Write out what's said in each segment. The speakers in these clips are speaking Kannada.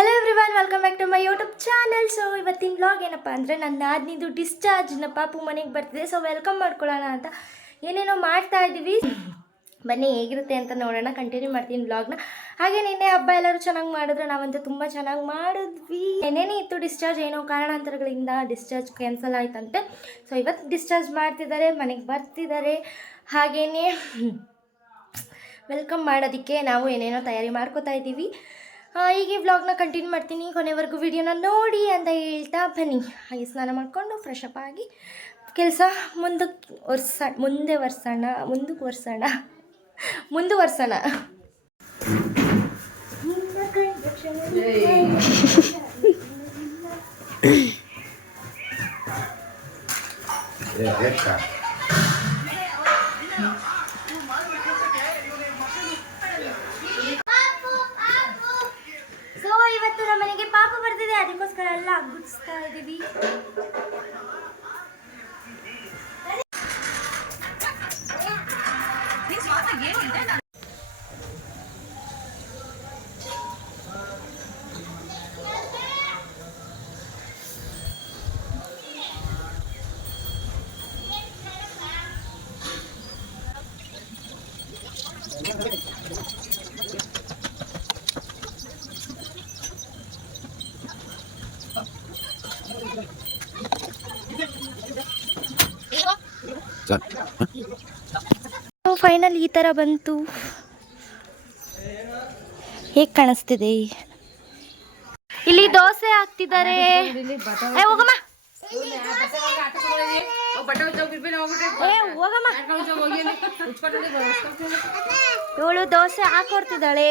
Hello everyone, welcome back to my YouTube channel. So ಇವತ್ತಿನ ವ್ಲಾಗ್ ಏನಪ್ಪ ಅಂದರೆ ನನ್ನ ನಾದಿನಿದು ಡಿಸ್ಚಾರ್ಜ್ನ ಪಾಪು ಮನೆಗೆ ಬರ್ತಿದೆ. ಸೊ ವೆಲ್ಕಮ್ ಮಾಡ್ಕೊಳ್ಳೋಣ ಅಂತ ಏನೇನೋ ಮಾಡ್ತಾ ಇದ್ದೀವಿ. ಬನ್ನಿ ಹೇಗಿರುತ್ತೆ ಅಂತ ನೋಡೋಣ. ಕಂಟಿನ್ಯೂ ಮಾಡ್ತೀನಿ ವ್ಲಾಗ್ನ. ಹಾಗೆ ನಿನ್ನೆ ಹಬ್ಬ ಎಲ್ಲರೂ ಚೆನ್ನಾಗಿ ಮಾಡಿದ್ರು, ನಾವಂತೂ ತುಂಬ ಚೆನ್ನಾಗಿ ಮಾಡಿದ್ವಿ. ಏನೇನೇ ಇತ್ತು ಡಿಸ್ಚಾರ್ಜ್, ಏನೋ ಕಾರಣಾಂತರಗಳಿಂದ ಡಿಸ್ಚಾರ್ಜ್ ಕ್ಯಾನ್ಸಲ್ ಆಯ್ತಂತೆ. ಸೊ ಇವತ್ತು ಡಿಸ್ಚಾರ್ಜ್ ಮಾಡ್ತಿದ್ದಾರೆ, ಮನೆಗೆ ಬರ್ತಿದ್ದಾರೆ. ಹಾಗೆಯೇ ವೆಲ್ಕಮ್ ಮಾಡೋದಕ್ಕೆ ನಾವು ಏನೇನೋ ತಯಾರಿ ಮಾಡ್ಕೋತಾ ಇದ್ದೀವಿ. ಹೀಗೆ ವ್ಲಾಗ್ನ ಕಂಟಿನ್ಯೂ ಮಾಡ್ತೀನಿ, ಕೊನೆವರೆಗೂ ವಿಡಿಯೋನ ನೋಡಿ ಅಂತ ಹೇಳ್ತಾ ಬನ್ನಿ. ಹಾಗೆ ಸ್ನಾನ ಮಾಡಿಕೊಂಡು ಫ್ರೆಶ್ ಅಪ್ ಆಗಿ ಕೆಲಸ ಮುಂದುವರ್ಸೋಣ. ಸೊ ಇವತ್ತು ನಮ್ಮ ಮನೆಗೆ ಪಾಪ ಬರ್ತಿದೆ, ಅದಕ್ಕೋಸ್ಕರ ಎಲ್ಲ ಗುಡಿಸ್ತಾ ಇದ್ದೀವಿ. ಫೈನಲ್ ಈ ಥರ ಬಂತು. ಹೇಗೆ ಕಾಣಿಸ್ತಿದೆ? ಇಲ್ಲಿ ದೋಸೆ ಹಾಕ್ತಿದ್ದಾರೆ. ಹೋಗಮ್ಮ, ಇವಳು ದೋಸೆ ಹಾಕೊಡ್ತಿದ್ದಾಳೆ.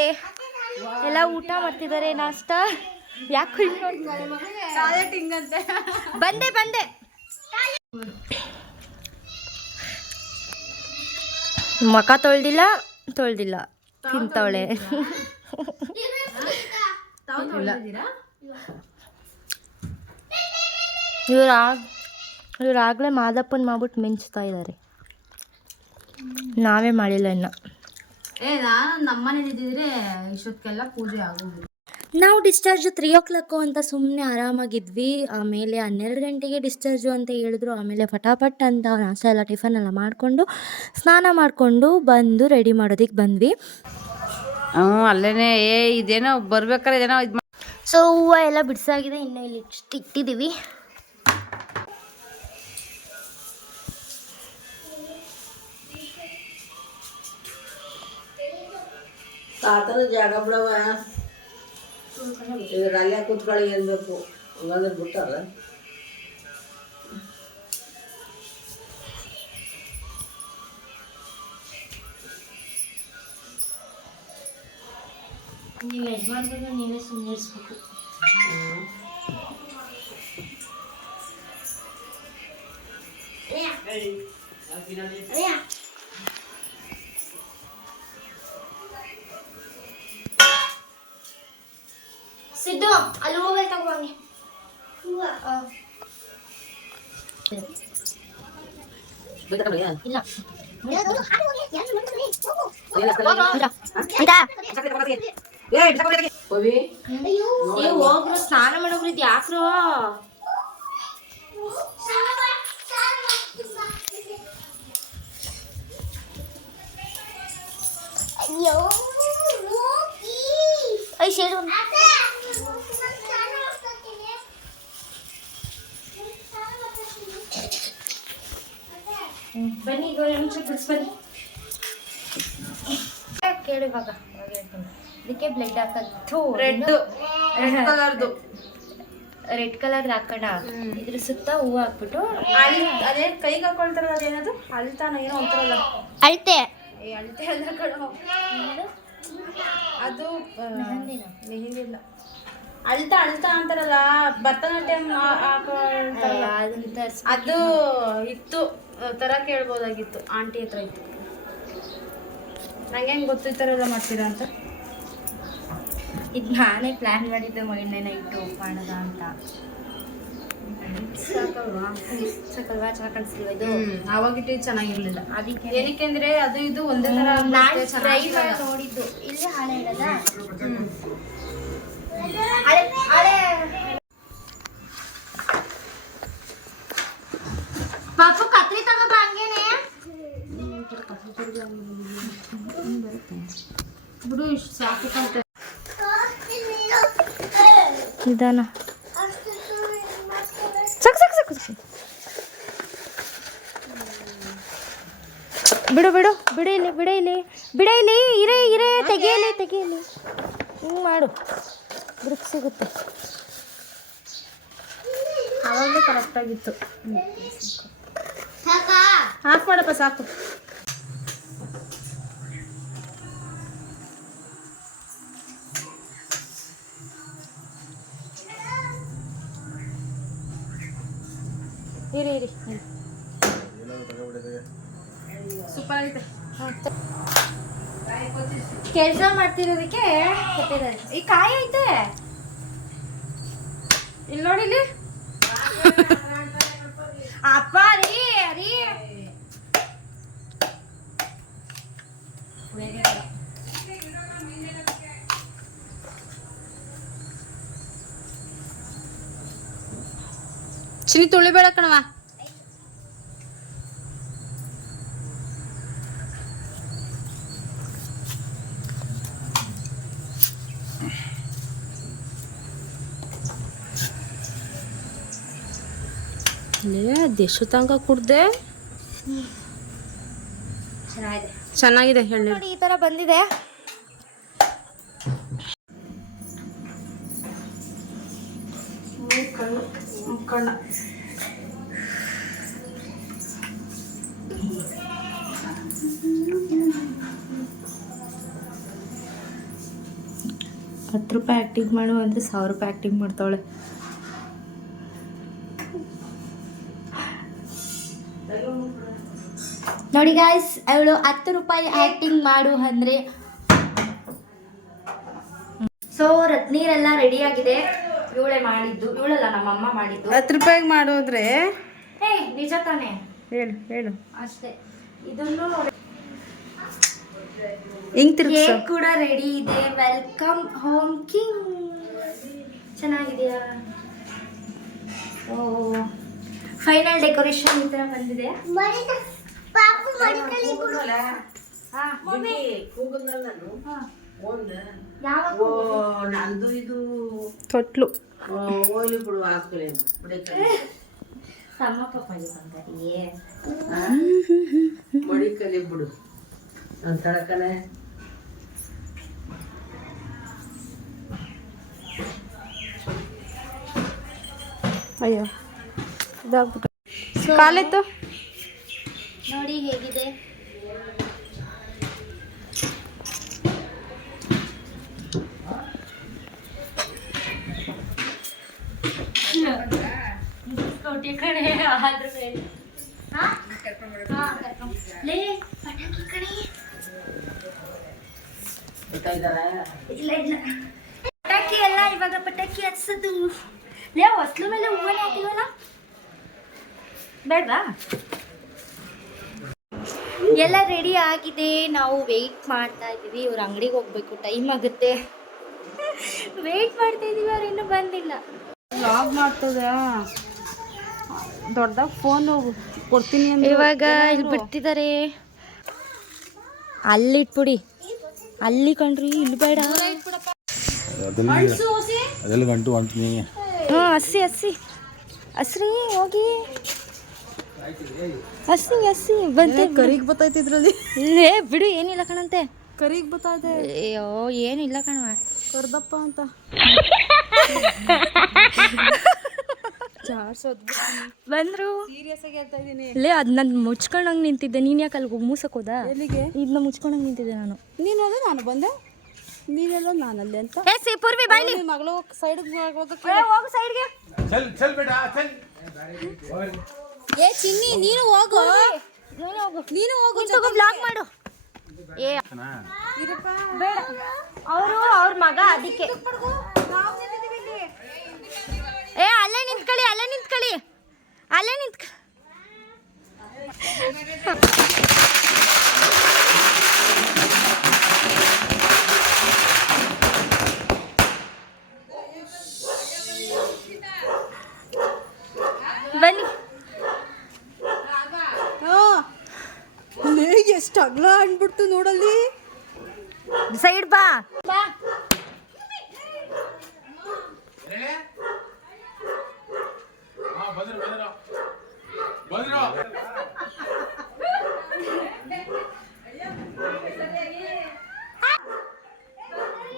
ಎಲ್ಲ ಊಟ ಮಾಡ್ತಿದ್ದಾರೆ, ನಾಷ್ಟ. ಯಾಕೆ ಬಂದೆ ಮಕ ತೊಳ್ದಿಲ್ಲ ತಿಂತವಳೆ. ಇವ್ರಾಗಲೇ ಮಾದಪ್ಪನ ಮಾಡ್ಬಿಟ್ಟು ಮೆಂಚ್ತಾ ಇದ್ದಾರೆ. ನಾವೇ ಮಾಡಿಲ್ಲ ಇನ್ನು. ಇಷ್ಟೊತ್ತಿಗೆಲ್ಲ ಪೂಜೆ ಆಗೋದು. ನಾವು ಡಿಸ್ಚಾರ್ಜ್ 3 o'clock ಅಂತ ಸುಮ್ಮನೆ ಆರಾಮಾಗಿದ್ವಿ. ಆಮೇಲೆ 12 ಗಂಟೆಗೆ ಡಿಸ್ಚಾರ್ಜು ಅಂತ ಹೇಳಿದ್ರು. ಆಮೇಲೆ ಫಟಾಫಟ್ ಅಂತ ನಾಷ್ಟ ಎಲ್ಲ ಟಿಫನ್ ಎಲ್ಲ ಮಾಡಿಕೊಂಡು ಸ್ನಾನ ಮಾಡಿಕೊಂಡು ಬಂದು ರೆಡಿ ಮಾಡೋದಕ್ಕೆ ಬಂದ್ವಿ. ಅಲ್ಲೇನೆ ಇದೇನೋ ಬರ್ಬೇಕಾದ್ರೆ ಇದೇನೋ ಇದು. ಸೊ ಹೂವು ಎಲ್ಲ ಬಿಡಿಸಾಗಿದೆ, ಇನ್ನು ಇಲ್ಲಿ ಇಟ್ಟಿದ್ದೀವಿ. ತಾತನ ಜಾಗ ಬಿಡವ, ಇವ್ರು ಅಲ್ಲೇ ಕೂತ್ಕೊಳ್ಳಿ ಅನ್ಬೇಕು. ಹಂಗಂದ್ರೆ ಬಿಟ್ಟಾರ. ನೀವು ಯಜಮಾನ್ರನ್ನ ನೀವೇ ಸುಮ್ಮನೆ ಇರಿಸ್ಬೇಕು. ಸಿದ್ದು, ಅಲ್ಲಿ ಹೋಗಿ ತಗೊಂಡಿ. ಇಲ್ಲ ಹೋಗ್ರು, ಸ್ನಾನ ಮಾಡೋಗ್ರು. ಇದು ಯಾಕ್ರು? ಬನ್ನಿ ಈಗ ಬಿಡಿಸ್ಬನ್ನಿ. ಕೇಳಿ ಇವಾಗ ಇದಕ್ಕೆ ಬ್ಲಡ್ ಹಾಕೋದು. ರೆಡ್ ಕಲರ್ ಹಾಕೋಣ. ಇದ್ರ ಸುತ್ತ ಹೂವು ಹಾಕ್ಬಿಟ್ಟು ಅದೇ ಕೈಗೆ ಹಾಕೊಳ್ತಾರಲ್ಲ, ಅದೇನದು ಅಳ್ತಾನ ಏನೋ ಅಂತಾರಲ್ಲ. ಅಳತೆ ಅಳ್ತೆ ಅಲ್ಲ ಕಣೋ, ಅದು ಮೆಹಂದಿಲ್ಲ. ಅಳ್ತಾ ಅಂತಾರಲ್ಲ, ಭರತನಾಟ್ಯಂ ಅದು ಇತ್ತು ತರ ಕೇಳ್ಬೋದಾಗಿತ್ತು. ಆಂಟಿ ಹತ್ರ ಇತ್ತು. ನಂಗೆ ಹೆಂಗೆ ಗೊತ್ತು ಈ ಥರ ಎಲ್ಲ ಮಾಡ್ತೀರಾ ಅಂತ. ಇದು ನಾನೇ ಪ್ಲ್ಯಾನ್ ಮಾಡಿದ್ದೆ, ಮೈಂಡ್ನ ಇಟ್ಟು ಮಾಡೋದ ಅಂತ. ಸಾಕಲ್ವಾ? ಚೆನ್ನಾಗಿ ಕಾಣಿಸ್ತಿಲ್ವ ಇದು? ಆವಾಗಿಟ್ಟು ಚೆನ್ನಾಗಿರ್ಲಿಲ್ಲ. ಅದಕ್ಕೆ ಏನಕ್ಕೆ ಅಂದ್ರೆ ಅದು ಇದು ಒಂದೇ ತರ ನಾನು ಟ್ರೈ ಮಾಡಿ ನೋಡಿದ್ದು. ಇಲ್ಲಿ ಹಾಳೆ ಇಡೋದ, ಹಳೆ ಇಷ್ಟು ಸಾಕು ಕಂತೆ. ನಿಧಾನ. ಸಾಕು ಸಾಕು ಸಾಕು ಸಾಕು. ಬಿಡು ಬಿಡು ಬಿಡು ಇಲ್ಲಿ ಬಿಡ ಇಲ್ಲಿ ಬಿಡ ಇಲ್ಲಿ ಇರೇ ಇರೇ ತೆಗಿಯಲಿ ತೆಗಿಯಲಿ. ಹಿಂಗೆ ಮಾಡು, ಗ್ರಿಪ್ ಸಿಗುತ್ತೆ. ಆವಾಗಲೇ ಕರೆಕ್ಟಾಗಿತ್ತು. ಆಫ್ ಮಾಡಪ್ಪ ಸಾಕು. ಇರಿ ಇರಿ ಸೂಪರ್ ಆಗಿದೆ. ಕೆಲಸ ಮಾಡ್ತಿರೋದಕ್ಕೆ ಕೊಟ್ಟಿದ್ದಾರೆ. ಈ ಕಾಯಿ ಐತೆ ಇಲ್ಲಿ ನೋಡಿ ಇಲ್ಲಿ. ಅಪ್ಪ ರೀ ರೀ ಚಿನಿ ತುಳಿಬೇಡ ಕಣವ. ದೇಶ ತನಕ ಕುಡ್ದೆ. ಚೆನ್ನಾಗಿದೆ ಚೆನ್ನಾಗಿದೆ ಹೇಳಿ. ನೋಡಿ ಈ ತರ ಬಂದಿದೆ. ಕಣ್ಣ 10 ರೂಪಾಯಿ ಆ್ಯಕ್ಟಿಂಗ್ ಮಾಡು ಅಂದರೆ 1000 ರೂಪಾಯಿ ಆ್ಯಕ್ಟಿಂಗ್ ಮಾಡ್ತಾವಳೆ. ನೋಡಿ ಗಾಯ್ಸ್, ಅವಳು 10 ರೂಪಾಯಿ ಆ್ಯಕ್ಟಿಂಗ್ ಮಾಡು ಅಂದರೆ. ಸೊ ನೀರೆಲ್ಲ ರೆಡಿಯಾಗಿದೆ. ಇವಳೇ ಮಾಡಿದ್ದು, ಇವಳಲ್ಲ ನಮ್ಮಮ್ಮ ಮಾಡಿದ್ದು. 10 ರೂಪಾಯಿಗೆ ಮಾಡೋದ್ರೆ ಏ ನಿಜ ತಾನೇ, ಹೇಳು ಹೇಳು ಅಷ್ಟೇ. ಇದನ್ನು ಹಿಂಗ್ ತಿರ್ಗಿಸು. ಕೇಕ್ ಕೂಡ ರೆಡಿ ಇದೆ. Welcome home king. ಚೆನ್ನಾಗಿದೆಯಾ? ಓ ಫೈನಲ್ ಡೆಕೋರೇಷನ್ ಈ ಥರ ಬಂದಿದೆ. ನಂದು ಇದು ತೊಟ್ಲು ಓಲಿ ಬಿಡು ಹಾಕ್ಲಿ ಸಮ ಪಪ್ಪಾಜಿ ಬಂದಾರಿಯೇ. ಮಡಿಕಲಿ ಬಿಡು ನನ್ನ ತಳಕನೆ. ಅಯ್ಯೋ ಇದಾಗ್ಬಿಟ್ಟು ಕಾಲೆತ್ತು ನೋಡಿ ಹೇಗಿದೆ. ಕೋಟಿ ಕಡೆ ಆದ್ರ ಮೇಲೆ ಲೇ ಪಟಾಕಿ ಕಡೆ ಇಲ್ಲ ಇಲ್ಲ ಪಟಾಕಿ ಎಲ್ಲ ಇವಾಗ ಪಟಾಕಿ ಹಚ್ಚೋದು. ಲೇ ಹೊಸ್ಲು ಮೇಲೆ ಹೂವನೇ ಹಾಕಿಲ್ವಲ್ಲ, ಬೇಡವಾ? ಎಲ್ಲ ರೆಡಿ ಆಗಿದೆ. ನಾವು ವೆಯ್ಟ್ ಮಾಡ್ತಾ ಇದ್ದೀವಿ. ಇವ್ರ ಅಂಗಡಿಗೆ ಹೋಗ್ಬೇಕು, ಟೈಮ್ ಆಗುತ್ತೆ. ವೆಯ್ಟ್ ಮಾಡ್ತಾ ಇದ್ದೀವಿ, ಅವ್ರು ಇನ್ನೂ ಬಂದಿಲ್ಲ. ಲಾಗ್ ಮಾಡ್ತದ ದೊಡ್ಡದಾಗ ಫೋನ್ ಕೊಡ್ತೀನಿ ಅಂತ ಇವಾಗ ಇಲ್ಲಿ ಬಿಡ್ತಿದ್ದಾರೆ. ಅಲ್ಲಿ ಇಟ್ಬಿಡಿ, ಅಲ್ಲಿ ಕಣ್ರಿ, ಇಲ್ಲಿ ಬೇಡ. ಅದೆಲ್ಲ ಗಂಟು ಅಂಟ್ನಿ. ಹಾಂ ಹಸಿ ಹಸಿ ಹಸ್ರಿ ಹೋಗಿ ಹಸಿ ಹಸಿ ಬಂತೆ. ಕರಿಗೆ ಬತ್ತೈತೆ ಇದ್ರಲ್ಲಿ. ಇಲ್ಲೇ ಬಿಡು, ಏನಿಲ್ಲ ಕಣಂತೆ. ಕರಿಗೆ ಬತ್ತೈತೆ. ಅಯ್ಯೋ ಏನಿಲ್ಲ ಕಣವ, ಕರ್ದಪ್ಪ ಅಂತ ಬಂದ್ರು. ಸೀರಿಯಸ್ ಆಗಿ ಹೇಳ್ತಾ ಇದೀನಿ. ಇಲ್ಲೇ ಅದ್ ನಾನು ಮುಚ್ಕೊಂಡಂಗೆ ನಿಂತಿದ್ದೆ. ನೀನು ಯಾಕೆ ಅಲ್ಲಿಗೆ ಮುಸಕ್ ಹೋದ? ಎಲ್ಲಿಗೆ? ಇದನ್ನ ಮುಚ್ಕೊಂಡಂಗೆ ನಿಂತಿದ್ದೆ ನಾನು. ನೀನು ಹೋದ ನಾನು ಬಂದೆ, ನೀನೆಲ್ಲ ನಾನಲ್ಲಿ ಅಂತ. ಏ ಸಿ ಪೂರ್ವಿ ಬಾಯ್ಲಿ, ಮಗಳು ಸೈಡ್ಗೆ ಹೋಗು ಸೈಡ್ಗೆ. ಚಲ್ ಬೇಡ ಚಲ್. ಏ ಚಿನ್ನಿ ನೀನು ಹೋಗು, ನೀನು ಹೋಗು, ಬ್ಲಾಗ್ ಮಾಡು. ಏ ಬೇಡ, ಅವ್ರ ಮಗ ಅದಕ್ಕೆ. ಏ ಅಲ್ಲೇ ನಿಂತ್ಕೊಳ್ಳಿ, ಅಲ್ಲೇ ನಿಂತ್ಕೊಳ್ಳಿ, ಅಲ್ಲೇ ನಿಂತ್ಕೊಳ್ಳಿ. ಬನ್ನಿ. ಎಷ್ಟು ಅಗ್ಲ ಅಂದ್ಬಿಡ್ತು ನೋಡಲ್ಲಿ. ಸೈಡ್ ಬಾ ಬಾ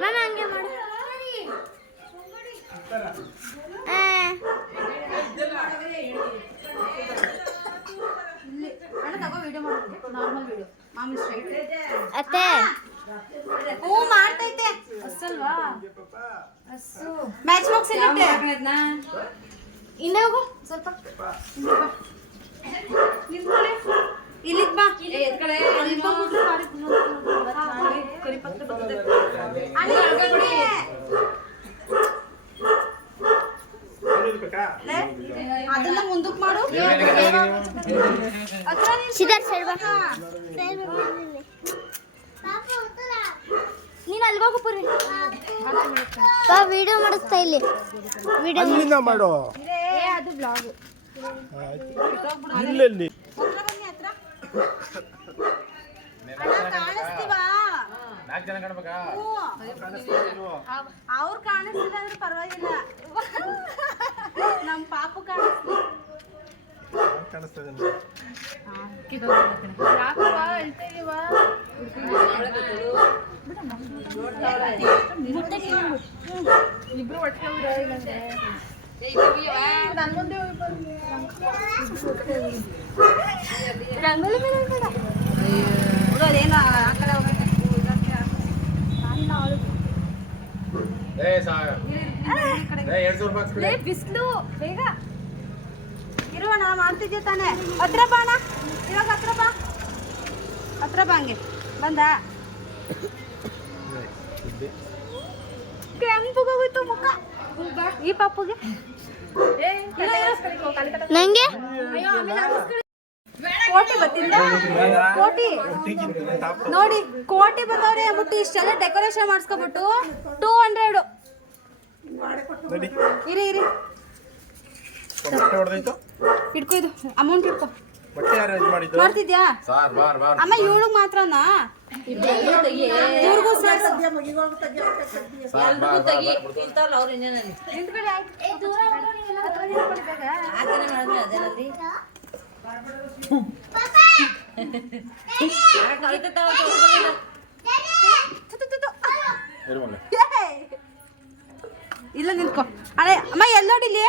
ನಾನು ಹಂಗೆ ಮಾಡು ಅತ್ತೆ ಹ್ಞೂ ಮಾಡ್ತೈತೆ ಅಸಲ್ವಾ ಮ್ಯಾಚ್ ಬಾಕ್ಸ್ ಹಿಂದೆ ಹೋಗು ಸ್ವಲ್ಪ ಇಲ್ಲಿಗೆ ಬಾ ಅದನ್ನ ಮುಂದಕ್ಕೆ ಮಾಡು ಸಿದ್ಧಾರ್ಥ ಸೈಡ್ ಬಾ ನೀನು ಅಲ್ಗೋಗು ಪುರಿ ಬಾ ವಿಡಿಯೋ ಮಾಡಿಸ್ತಾ ಇಲ್ಲಿ ವಿಡಿಯೋ ಮಾಡು ಅದು ಬ್ಲಾಗ್ ಇಲ್ಲೆಲ್ಲಿ ಅವ್ರು ಕಾಣಿಸ್ತಿಲ್ಲ ಅಂದ್ರೆ ಪರವಾಗಿಲ್ಲ ನಮ್ ಪಾಪು ರಂಗೋಲಿ ಅದೇನು ಆ ಕಡೆ ಬಿಸಿಲು ಬೇಗ ಇರುವಣ ಮಾಡ್ತಿದ್ಯ ತಾನೆ ಹತ್ರ ಬಾ ಅಣ್ಣ ಇವಾಗ ಹತ್ರ ಬಾ ಹಂಗೆ ಬಂದ ಕೆಂಪುಗೋಗಿತ್ತು ಮುಖ ಈ ಪಾಪುಗೆ ನಂಗೆ ಕೋಟಿ ಗೊತ್ತಿಲ್ಲ ಕೋಟಿ ನೋಡಿ ಕೋಟಿ ಬಂದವ್ರೆ ಅಂದ್ಬಿಟ್ಟು ಇಷ್ಟೆಲ್ಲ ಡೆಕೋರೇಷನ್ ಮಾಡಿಸ್ಕೊಬಿಟ್ಟು 200 ಇರಿ ಇಟ್ಕೊ ಇದು ಅಮೌಂಟ್ ಇಟ್ಕೊ ಮಾಡ್ತಿದ್ಯಾ ಅಮ್ಮ ಇವಳಿಗೆ ಮಾತ್ರನಾ ಇವ್ರಿಗೂ ಇಲ್ಲ ನಿಂತ್ಕೊ ಅಣ್ಣ ಅಮ್ಮ ಎಲ್ಲ ಹೊಡಿಲಿ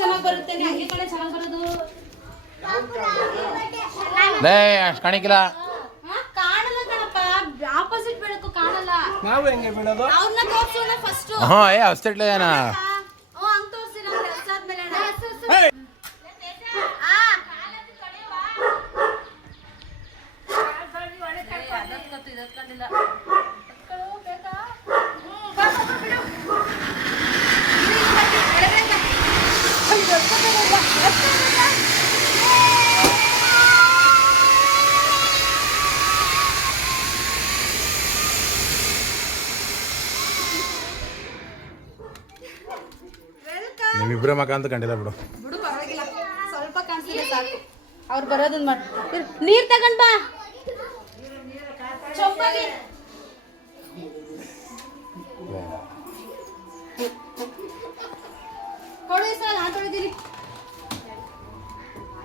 ಚೆನ್ನಾಗಿ ಬರುತ್ತೆ ಹಂಗೆ ಕಡೆ ಚೆನ್ನಾಗಿ ಬರೋದು ಅಷ್ಟು ಕಾಣಿಕಿಲ್ಲ ಕಾಣಲ್ಲ ಕಣಪ್ಪ ಆಪೋಸಿಟ್ ಬೆಳಕು ಕಾಣಲ್ಲ ನಾವು ಹೆಂಗೆ ಬಿಡೋದು ಅವ್ರನ್ನ ತೋರ್ಸೋಣ ಫಸ್ಟ್ ಹಾಂ ಅಷ್ಟೇನ ಹಂಗ್ ತೋರ್ಸಿರ ಆದ್ಮೇಲೆ ನಿಮ್ಮಿಬ್ಬರ ಮಕ ಅಂತ ಕಂಡಿಲ್ಲ ಬಿಡು ಬಿಡು ಪರವಾಗಿಲ್ಲ ಸ್ವಲ್ಪ ಕಾಣಿಸಿದೆ ಸಾಕು ಅವ್ರು ಬರೋದನ್ನ ಮಾಡಿ ನೀರ್ ತಗೊಂಡ್ ಬಾ ಚೊಂಬಲ್ಲಿ ಕೊಡು ಈ ಸಲ ನಾನು ತೊಳಿದೀನಿ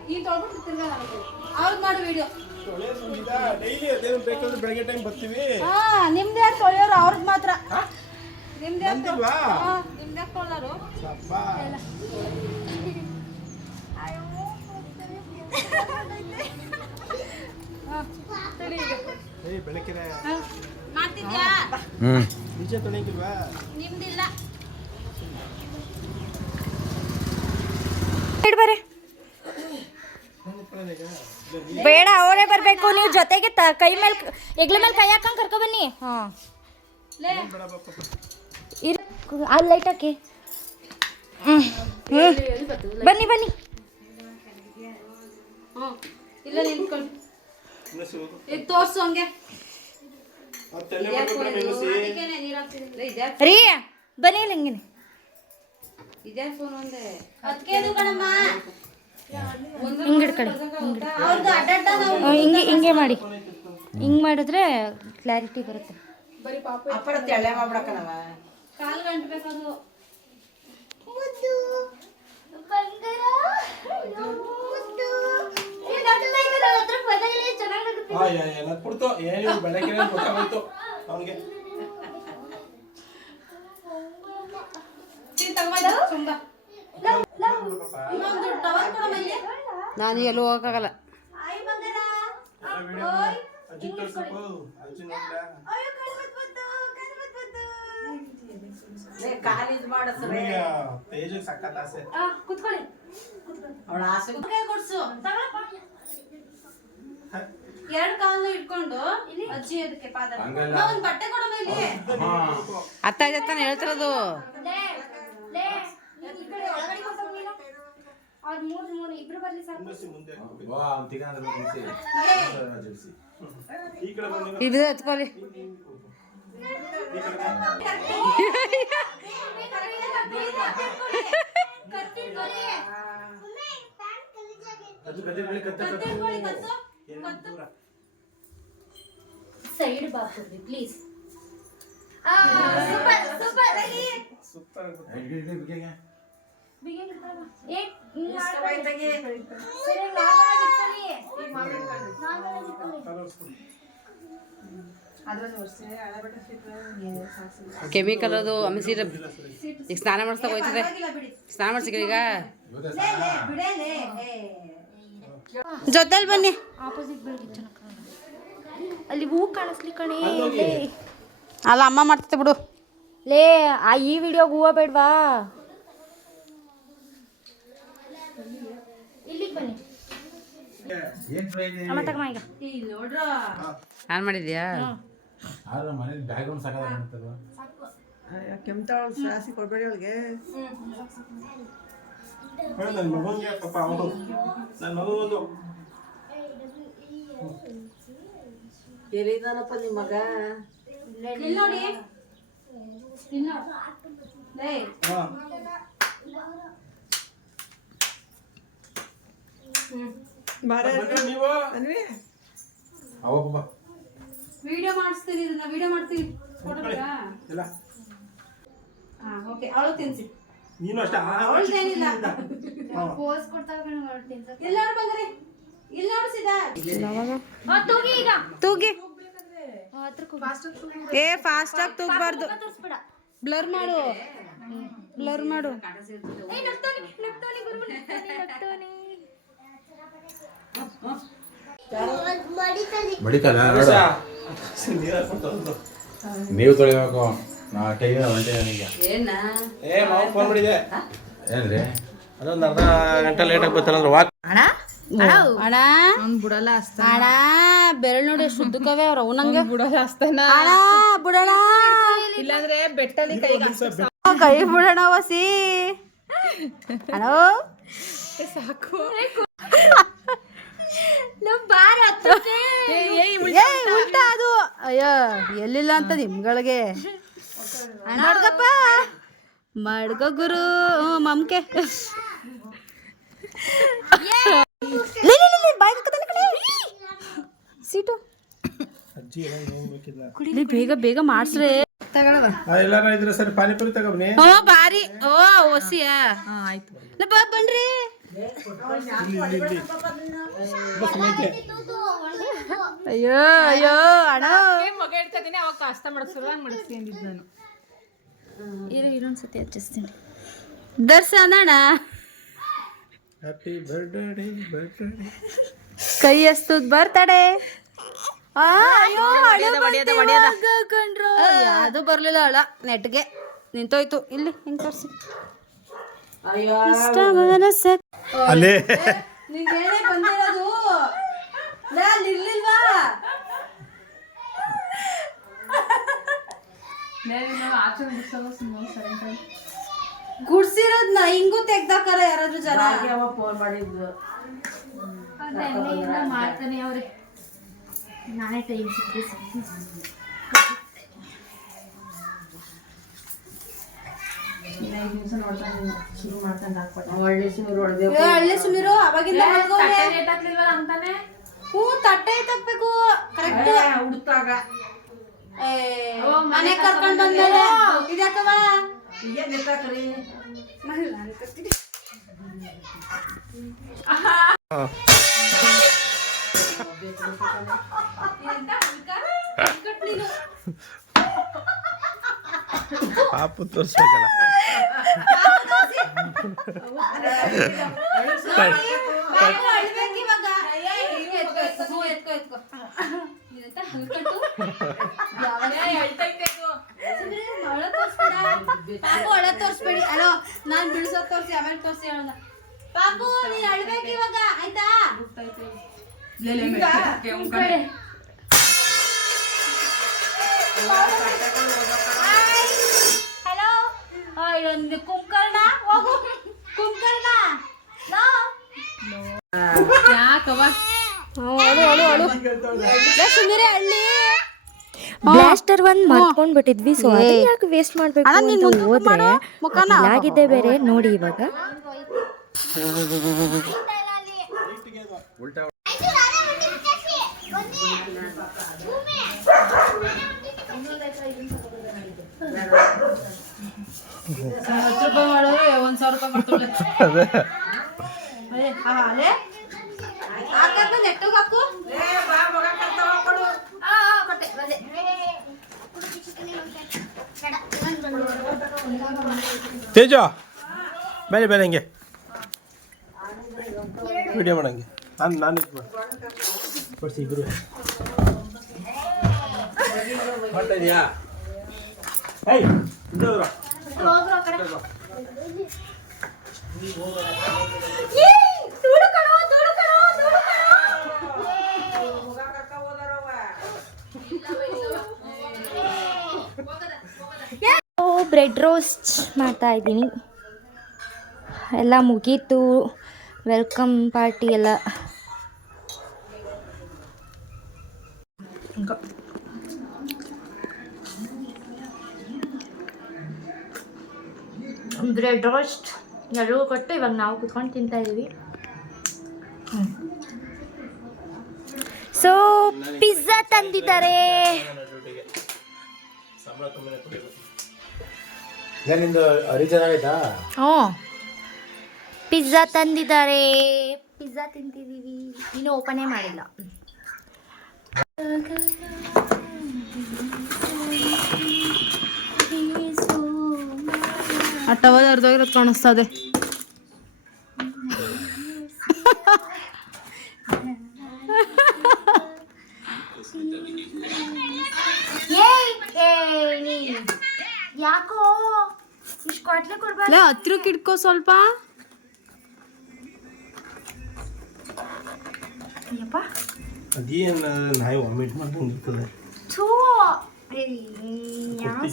ಈ ತೊಳ್ಬಿಟ್ಟು ತಿರ್ಗಾ ಅವ್ರಿಗೆ ಮಾಡು ವಿಡಿಯೋ ಡೈಲಿ ಅದೇನು ಬೇಕಂದ್ರೆ ಬೆಳಗ್ಗೆ ಟೈಮ್ ಬರ್ತೀವಿ ಹಾ ನಿಮ್ದು ಯಾರು ತೊಳೆಯೋರು ಅವ್ರಿಗೆ ಮಾತ್ರ ನಿಮ್ದು ಯಾರು ನಂದಿಲ್ವಾ? ನಿಮ್ದು ಯಾಕೆ ತೊಳ್ಳೋರು ಬೆಳಕಿನ ಮಾಡ್ತಿದ್ಯಾ ನಿಜ ತೊಳೆಯಂಗಿಲ್ವಾ ನಿಮ್ದಿಲ್ಲ ಬರ್ರಿ ಬೇಡ ಅವರೇ ಬರ್ಬೇಕು ನೀವು ಜೊತೆಗೆ ಕೈ ಮೇಲೆ ಹೆಗ್ಲ ಮೇಲೆ ಕೈ ಹಾಕೊಂಡ್ ಕರ್ಕೊ ಬನ್ನಿ ಹಾಂ ಅಲ್ಲಿ ಲೈಟ್ ಹಾಕಿ ಬನ್ನಿ ಬನ್ನಿ ಇಲ್ಲ ನಿಂತ್ಕೊಳ್ಳಿ ಈಗ ತೋರ್ಸು ಹಂಗೆ ರೀ ಬನ್ನಿ ಇಲ್ಲಿ ಹಂಗೇನೆ ಇದೇ ಫೋನ್ ಒಂದೇ ಅದಕ್ಕೆ ಕಣಮ್ಮ ಹಿಂಗೆ ಹಿಡ್ಕೊಳ್ಳಿ ಅವ್ರದ್ದು ಅಡ್ಡ ಹಿಂಗೆ ಮಾಡಿ ಹಿಂಗೆ ಮಾಡಿದ್ರೆ ಕ್ಲಾರಿಟಿ ಬರುತ್ತೆ. ಅಪ್ಪರ ತೆಳ್ಳೆ ಮಾಡ್ಬಿಡಕನವ. ಕಾಲು ಗಂಟಬೇಕದು. ಎಲ್ಲ ಕೊಡ್ತು ಏನು ಬೆಳಗ್ಗೆ ಗೊತ್ತಾಗೋಯ್ತು ಅವನಿಗೆ. ನಾನು ಎಲ್ಲೂ ಹೋಗಕ್ಕಾಗಲ್ಲ. ಅಜ್ಜಿ ತೋರ್ಸಪ್ಪು, ಅಜ್ಜಿ ನೋಡ್ಲಾ? ಕಾಲೇಜ್ ಮಾಡಸ್ರೆ ಹುಡುಗಿಯ ತೇಜಗ್ ಸಖತ್ ಆಸೆ. ಕುತ್ಕೊಳ್ಳಿ ಅವಳ ಆಸೆ. ಕೊಡ್ಸು ಎರಡು ಕಾಲು ಇಟ್ಕೊಂಡು ಅಜ್ಜಿ ಅದಕ್ಕೆ ಪಾದ ಒಂದ್ ಬಟ್ಟೆ ಕೊಡಮ್ಮ ಇಲ್ಲಿ. ಅತ್ತ ಇದತ್ತಾನೆ ಹೇಳ್ತಿರೋದು. ಮುಂದೆ ಈ ಕಡೆ ಬಂದು ಇದು ಎತ್ಕೊಳ್ಳಿ. ಸೈಡ್ ಬಾರ್ಕೊಡ್ರಿ ಪ್ಲೀಸ್. ಸೂಪರ್ ಕೆಮಿಕಲ್ ಅದು ಅಮಿಸಿರ ಈಗ ಸ್ನಾನ ಮಾಡಿಸ್ತಾ ಹೋಯ್ತದೆ. ಸ್ನಾನ ಮಾಡ್ಸಿಕ ಈಗ ಜೊತೆಲಿ ಬನ್ನಿ. ಆಪೋಸಿಟ್ ಬೆಳಗ್ಗೆ ಚೆನ್ನಾಗಿ ಅಲ್ಲಿ ಹೂ ಕಾಣಿಸ್ಲಿ ಕಣೆ. ಅಲ್ಲ ಅಮ್ಮ ಮಾಡ್ತತೆ ಬಿಡು. ಲೇ ಈ ವಿಡಿಯೋಗೆ ಹೂವು ಬೇಡವಾ? ಇಲ್ಲಿಗೆ ಬನ್ನಿ ಅಮ್ಮ ತಗಮ್ಮ ಈಗ. ನಾನು ಮಾಡಿದ್ಯಾ? ಮನೇಲಿ ಬ್ಯಾಕ್ಗ್ರೌಂಡ್ ಸಾಕಾಗತ್ತಲ್ವ? ಕೆಮ್ತಾಳ ಸಾಸಿ ಕೊಡ್ಬೇಡಿ ಅವಳಿಗೆ. ನನ್ನ ಮಗನಿಗೆ ಪಾಪ ಅವನು ನನ್ನ ಮಗು ಒಂದು ಎಲ್ಲಿದಾನಪ್ಪ ನಿಮ್ಮ ಮಗ? ಇಲ್ಲಿ ನೋಡಿ. ನೀವು ಅವಪ್ಪ ವಿಡಿಯೋ ಮಾಡಿಸ್ತೀನಿ, ಇದನ್ನ ವಿಡಿಯೋ ಮಾಡ್ತೀನಿ. ಇಲ್ಲ ಓಕೆ, ಅವಳು ತಿನ್ಸಿ. ನೀನು ಅಷ್ಟೇ ಅವಳದೇನಿಲ್ಲ. ಪೋಸ್ ಕೊಡ್ತಾವ ಕಣೆ ಮಾಡ್ತೀನಿ. ಇಲ್ಲ ನೋಡು ಬಂಗಾರಿ, ಇಲ್ಲ ನೋಡಿಸಿದ ತೂಗಿ ಈಗ ತೂಗಿ. ಹತ್ರಕ್ಕೆ ಏ ಫಾಸ್ಟ್ ಆಗಿ ತೂಗಬಾರ್ದು. ತೋರಿಸ್ಬೇಡ. ಬ್ಲರ್ ಮಾಡು, ಬ್ಲರ್ ಮಾಡು. ಬಡಿಕಲ್ಲ ನೋಡು. ನೀವು ತೊಳಿಬೇಕು. ನಾ ಟೈಮ್ ಒಂಟೆ ನನಗೆ ಏ ಮಾವ ಫೋನ್ ಮಾಡಿದೆ. ಏನ್ರಿ ಅದೊಂದು ಅರ್ಧ ಗಂಟೆ ಲೇಟಾಗಿ ಬರ್ತಾನಂದ್ರೆ ವಾಕ್. ಅಣ್ಣ ಬಿಡಲ್ಲ ಅಣ್ಣ, ಬೆರಳು ನೋಡಿ ಎಷ್ಟು ಉದ್ದಕ್ಕವೆ ಅವ್ರ ಅವನಂಗೆ ಬಿಡೋಣ ಅಣ್ಣ. ಬಿಡೋಣ ಇಲ್ಲಾಂದ್ರೆ ಬೆಟ್ಟಲ್ಲಿ ಕೈ ಬಿಡೋಣ ವಸಿ ಅಣ್ಣ. ಸಾಕು. ಉಲ್ಟಾ ಅದು. ಅಯ್ಯೋ ಎಲ್ಲಿಲ್ಲ ಅಂತ ನಿಮ್ಗಳಿಗೆ. ಮಡ್ಗಪ್ಪ ಮಡ್ಗೋ ಗುರು ಮಮ್ಕೆ. ಸೀಟು ಬೇಗ ಬೇಗ ಮಾಡ್ಸ್ರೆ. ಎಲ್ಲಾರ ಇದ್ರೆ ಸರಿ ಪಾನಿಪುರಿ ತಗೊಬನ್ನಿ. ಓ ಬಾರಿ. ಓ ಒಸಿಯಾ ಆಯ್ತು. ಬನ್ರಿ. ಅಯ್ಯೋ ಅಯ್ಯೋ ಅಣ್ಣ. ಮಗ ಹೇಳ್ತೀನಿ ಅವಾಗ ಕಷ್ಟ ಮಾಡಿಸ್ರು ಮಾಡಿಸ್ತೀನಿ ಅಂದಿದ್ದು ನಾನು. ಇನ್ನೊಂದ್ಸತಿ ಹಚ್ಚಿಸ್ತೀನಿ. ದರ್ಶನ ಅಣ್ಣ ಹ್ಯಾಪಿ ಬರ್ತ್ಡೇ ಬರ್ತ್ಡೇ. ಕೈ ಎಸ್ತುದ್ ಬರ್ತಡೆ. ಅದು ಬರ್ಲಿಲ್ಲ ಅಳ ನೆಟ್ಗೆ ನಿಂತೋಯ್ತು. ಇಲ್ಲಿ ಹಿಂಗ್ ತೋರ್ಸಿ. ಅಲ್ಲೇ ಬಂದಿರೋದು ಇರ್ಲಿಲ್ವಾ? ಗುಡ್ಸಿರೋದ್ನ ಹಿಂಗೂ ತೆಗ್ದಾಕಾರ ಯಾರಾದ್ರೂ ಜನ. ಫೋನ್ ಮಾಡಿದ್ದು ಮಾಡ್ತಾನೆ ಅವ್ರೆ. ನಾನೇ ಟೈಮ್ ಸಿಕ್ಕಿದೆ. ಒಳ್ಳೆ ಸುಮಾರು ಹೊಡೆದೆ ಹಳ್ಳಿ ಸುಮಿರು ಅವಾಗಿಂದ ಮಲ್ಗವ್ನೆ. ಅಂತಾನೆ ಹ್ಞೂ ತಟ್ಟೆ ಎತ್ತಕ್ಬೇಕು ಕರೆಕ್ಟ್. ಹುಡ್ತಾಗ ಮನೆ ಕರ್ಕೊಂಡ್ ಬಂದ್ಮೇಲೆ ಇದ್ಯಾಕವ ಏನ್ ಎತ್ತಾಕ್ರಿ ಪಾಪು ತೋರ್ಸ್ಬೇಕಲ್ಲ ಅಳ್ಬೇಕು ಇವಾಗ. ಎತ್ಕೊ ಎತ್ಕೊ ಪಾಪು ಒಳ ತೋರ್ಸ್ಬೇಡಿ. ಅಲೋ ನಾನ್ ಬಿಡ್ಸೋದ್ ತೋರ್ಸಿ ಆಮೇಲೆ ತೋರ್ಸಿ ಹೇಳೋಣ. ಪಾಪು ನೀನ್ ಅಳ್ಬೇಕು ಇವಾಗ ಆಯ್ತಾ? ಹಲೋ ಒಂದು ಕುಂಕರ್ಣ ಹೋಗು ಕುಂಕರ್ಣ ಯಾಕವ ಸುಮಿರೆ ಹಳ್ಳಿ ಬ್ಲಾಸ್ಟರ್ ಒಂದ್ ಮಾಡ್ಕೊಂಡ್ ಬಿಟ್ಟಿದ್ವಿ. ಸೊ ಅದನ್ನ ಯಾಕೆ ವೇಸ್ಟ್ ಮಾಡ್ಬೇಕು ಅಂತ ಹೋದ್ರೆ ಆಗಿದ್ದೆ ಬೇರೆ ನೋಡಿ ಇವಾಗ. ನೆಟ್ಟಗಾಕು ತೇಜ ಬೇರೆ ಬೇರೆ ಹಂಗೆ ವಿಡಿಯೋ ಮಾಡಂಗೆ ನಾನು ಇದು ಮಾಡಿ ಇಬ್ರು ಮಾಡ್ತಾ ಇದೀಯಾ ಏಯ್ ಇದ್ದವ್ರ ಬ್ರೆಡ್ ರೋಸ್ಟ್ ಮಾಡ್ತಾ ಇದ್ದೀನಿ. ಎಲ್ಲ ಮುಗೀತು, ವೆಲ್ಕಮ್ ಪಾರ್ಟಿ ಎಲ್ಲ. ಬ್ರೆಡ್ ರೋಸ್ಟ್ ಎಲ್ಲರೂ ಕೊಟ್ಟು ಇವಾಗ ನಾವು ಕುತ್ಕೊಂಡು ತಿಂತಾ ಇದ್ದೀವಿ. ಸೊ ಪಿಜ್ಜಾ ತಂದಿದ್ದಾರೆ. ನಿಂದು ರಿಚಾರ್ಜ್ ಆಗೈತಾ? ಹ್ಞೂ ಪಿಜ್ಜಾ ತಂದಿದ್ದಾರೆ. ಪಿಜ್ಜಾ ತಿಂತಿದ್ದೀವಿ. ಇನ್ನೂ ಓಪನೇ ಮಾಡಿಲ್ಲ. ಆ ಟವಲ್ ಅರ್ಧೋಗಿರೋದು ಕಾಣಿಸ್ತದೆ. ಯಾಕೋ ಇಷ್ಟು ಕೊಟ್ಲೆ ಕೊಡ್ಬಾರ್ದು. ಹತ್ರಕ್ಕೆ ಇಟ್ಕೋ ಸ್ವಲ್ಪ. ಅಯ್ಯಪ್ಪ ಅದೇನು ನಾಯಿ ವಾಮಿಟ್ ಮಾಡ್ದಂಗೆ ಇರ್ತದೆ. ಥೂ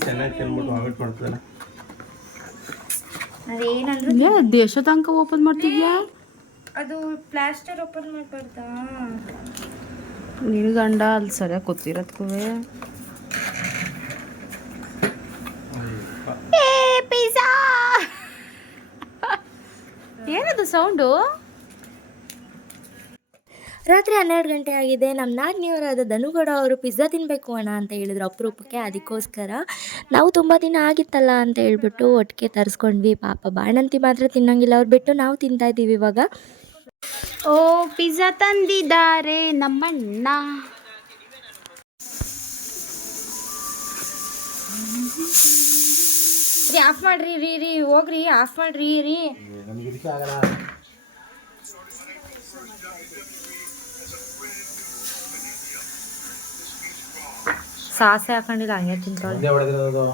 ಚೆನ್ನಾಗಿ ತಿನ್ಬಿಟ್ಟು ವಾಮಿಟ್ ಮಾಡ್ತದಲ್ಲ. ಅದೇನಂದ್ರೆ ದೇಶ ತನಕ ಓಪನ್ ಮಾಡ್ತಿದ್ಯಾ? ಅದು ಪ್ಲಾಸ್ಟರ್ ಓಪನ್ ಮಾಡಬಾರ್ದಾ? ನಿನ್ ಗಂಡ ಅಲ್ಲಿ ಸರಿಯಾಗಿ ಕೂತಿರೋದ್ಕೂ ಪಿಜ್ಜಾ ಏನದು ಸೌಂಡು? ರಾತ್ರಿ 12 ಗಂಟೆ ಆಗಿದೆ. ನಮ್ಮ ನಾದಿನಿಯವರಾದ ಧನುಗೌಡ ಅವರು ಪಿಜ್ಜಾ ತಿನ್ನಬೇಕು ಅಣ್ಣ ಅಂತ ಹೇಳಿದ್ರು ಅಪರೂಪಕ್ಕೆ. ಅದಕ್ಕೋಸ್ಕರ ನಾವು ತುಂಬ ದಿನ ಆಗಿತ್ತಲ್ಲ ಅಂತ ಹೇಳ್ಬಿಟ್ಟು ಒಟ್ಟಿಗೆ ತರಿಸ್ಕೊಂಡ್ವಿ. ಪಾಪ ಬಾಣಂತಿ ಮಾತ್ರ ತಿನ್ನೋಂಗಿಲ್ಲ, ಅವ್ರು ಬಿಟ್ಟು ನಾವು ತಿಂತಾ ಇದ್ದೀವಿ ಇವಾಗ. ಓ ಪಿಜ್ಜಾ ತಂದಿದ್ದಾರೆ ನಮ್ಮಣ್ಣ. ರೀ ಆಫ್ ಮಾಡ್ರಿ ರೀ ಹೋಗ್ರಿ ಆಫ್ ಮಾಡ್ರಿ ರೀ. ನಮ್ಗೆ ಇದಕ್ಕೆ ಆಗಲ್ಲ. ಸಾಸೆ ಹಾಕೊಂಡಿಲ್ಲ ಹಂಗೆ ತಿಂತಾಳೆ. ಒಂದೇ ಹೊಡೆದಿರೋದು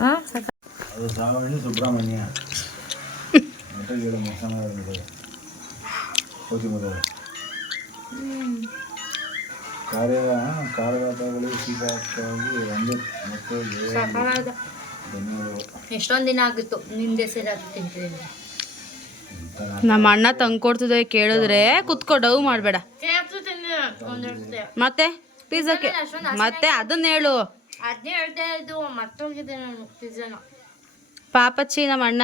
ಹಾಂ ಅದು ಶ್ರಾವಣಿ ಸುಬ್ರಹ್ಮಣ್ಯ ಮಸಾಲ ಕೋತಿ ಮದುವೆ ಕಾರ್ಯಗಳು ಶೀತಕ್ಕಾಗಿ ಒಂದೇ ಮತ್ತು ಎಷ್ಟೊಂದು ದಿನ ಆಗಿತ್ತು ನಿಂದೆ ಸೇರಿ ತಿಂತಿದ್ದೀನಿ. ನಮ್ಮ ಅಣ್ಣ ತಂದ್ಕೊಡ್ತಿದ್ದೆ ಕೇಳಿದ್ರೆ ಕುತ್ಕೊ ಡವ್ ಮಾಡಬೇಡ. ಮತ್ತೆ ಪಿಜ್ಜಾಕ್ಕೆ ಮತ್ತೆ ಅದನ್ನ ಹೇಳು. ಅದನ್ನೇ ಹೇಳ್ತಾ ಇದ್ದು ಮತ್ತೊಂದಿದೆ ನಾನು ಪಿಜ್ಜಾನ. ಪಾಪಚ್ಚಿ ನಮ್ಮ ಅಣ್ಣ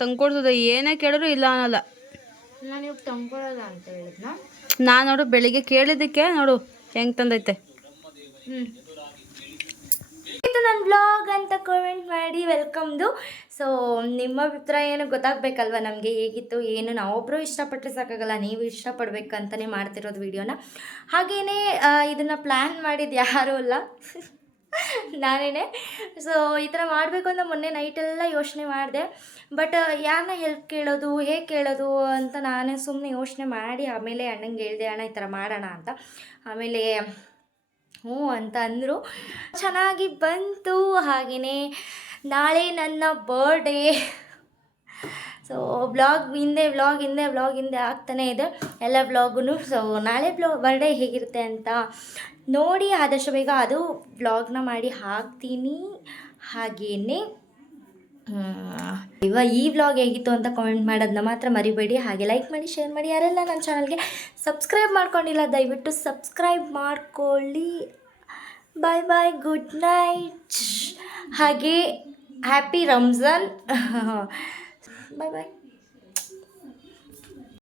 ತಂದ್ಕೊಡ್ತದೆ, ಏನೇ ಕೇಳಿದ್ರು ಇಲ್ಲ ಅನ್ನಲ್ಲ. ನಾನು ಇವಾಗ ತಂದ್ಕೊಳಲ್ಲ ಅಂತ ಹೇಳಿದ್ನ. ನಾನು ನೋಡು ಬೆಳಿಗ್ಗೆ ಕೇಳಿದ್ದಕ್ಕೆ ನೋಡು ಹೆಂಗೆ ತಂದೈತೆ. ಇದು ನನ್ನ ಬ್ಲಾಗ್ ಅಂತ ಕಾಮೆಂಟ್ ಮಾಡಿ ವೆಲ್ಕಮ್ದು. ಸೊ ನಿಮ್ಮ ಅಭಿಪ್ರಾಯ ಏನು ಗೊತ್ತಾಗಬೇಕಲ್ವ ನಮಗೆ, ಹೇಗಿತ್ತು ಏನು. ನಾವೊಬ್ಬರು ಇಷ್ಟಪಟ್ಟರೆ ಸಾಕಾಗಲ್ಲ, ನೀವು ಇಷ್ಟಪಡ್ಬೇಕಂತಲೇ ಮಾಡ್ತಿರೋದು ವೀಡಿಯೋನ. ಹಾಗೆಯೇ ಇದನ್ನು ಪ್ಲ್ಯಾನ್ ಮಾಡಿದ್ದು ಯಾರೂ ಅಲ್ಲ, ನಾನೇ. ಸೊ ಈ ಥರ ಮಾಡಬೇಕು ಅಂತ ಮೊನ್ನೆ ನೈಟೆಲ್ಲ ಯೋಚನೆ ಮಾಡಿದೆ. ಬಟ್ ಯಾರನ್ನ ಹೆಲ್ಪ್ ಕೇಳೋದು, ಹೇಗೆ ಕೇಳೋದು ಅಂತ ನಾನೇ ಸುಮ್ಮನೆ ಯೋಚನೆ ಮಾಡಿ ಆಮೇಲೆ ಅಣ್ಣಂಗೆ ಹೇಳಿದೆ, ಅಣ್ಣ ಈ ಥರ ಮಾಡೋಣ ಅಂತ. ಆಮೇಲೆ ಹ್ಞೂ ಅಂತ ಅಂದರು. ಚೆನ್ನಾಗಿ ಬಂತು. ಹಾಗೆಯೇ ನಾಳೆ ನನ್ನ ಬರ್ಡೇ. ಸೊ ವ್ಲಾಗ್ ಹಿಂದೆ ಆಗ್ತಾನೇ ಇದೆ ಎಲ್ಲ ವ್ಲಾಗೂ. ಸೊ ನಾಳೆ ಬರ್ಡೇ ಹೇಗಿರುತ್ತೆ ಅಂತ ನೋಡಿ, ಆದಷ್ಟು ಬೇಗ ಅದು ವ್ಲಾಗ್ನ ಮಾಡಿ ಹಾಕ್ತೀನಿ. ಹಾಗೆಯೇ ಇವಾಗ ಈ ವ್ಲಾಗ್ ಹೇಗಿತ್ತು ಅಂತ ಕಾಮೆಂಟ್ ಮಾಡೋದನ್ನ ಮಾತ್ರ ಮರಿಬೇಡಿ. ಹಾಗೆ ಲೈಕ್ ಮಾಡಿ, ಶೇರ್ ಮಾಡಿ. ಯಾರೆಲ್ಲ ನನ್ನ ಚಾನಲ್ಗೆ ಸಬ್ಸ್ಕ್ರೈಬ್ ಮಾಡ್ಕೊಂಡಿಲ್ಲ ದಯವಿಟ್ಟು ಸಬ್ಸ್ಕ್ರೈಬ್ ಮಾಡ್ಕೊಳ್ಳಿ. ಬಾಯ್ ಬಾಯ್, ಗುಡ್ ನೈಟ್. ಹಾಗೆ ಹ್ಯಾಪಿ ರಂಜಾನ್. ಬಾಯ್ ಬಾಯ್.